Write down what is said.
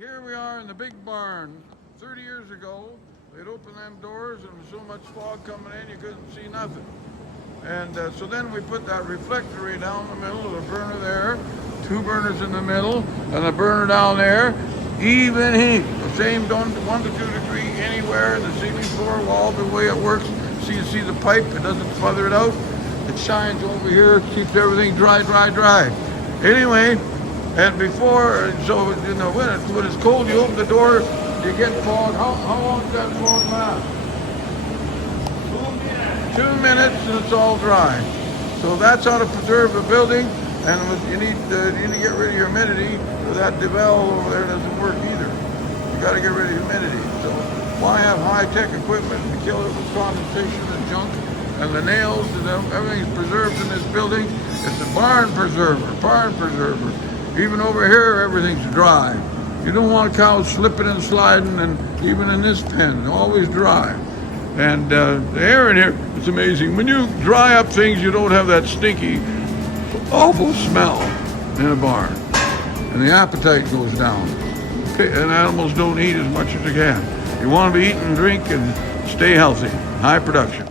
Here we are in the big barn. 30 years ago, they'd open them doors and there was so much fog coming in you couldn't see nothing. And so then we put that reflector down the middle of the burner there, 2 burners in the middle, and a burner down there. Even heat, the same 1 to 2 degree anywhere in the ceiling, floor, wall, the way it works. So you see the pipe, it doesn't flutter it out. It shines over here, keeps everything dry. Anyway, and before, so you know, when it's cold, you open the door, you get fog. How long does that fog last? 2 minutes and it's all dry. So that's how to preserve a building, and you need to get rid of your humidity, or that valve over there doesn't work either. You got to get rid of humidity. So why have high-tech equipment to kill it with condensation and junk? And the nails and everything's preserved in this building. It's a barn preserver. Even over here, everything's dry. You don't want cows slipping and sliding, and even in this pen, always dry. And the air in here, it's amazing. When you dry up things, you don't have that stinky, awful smell in a barn. And the appetite goes down. And animals don't eat as much as they can. You want to be eating and drink and stay healthy. High production.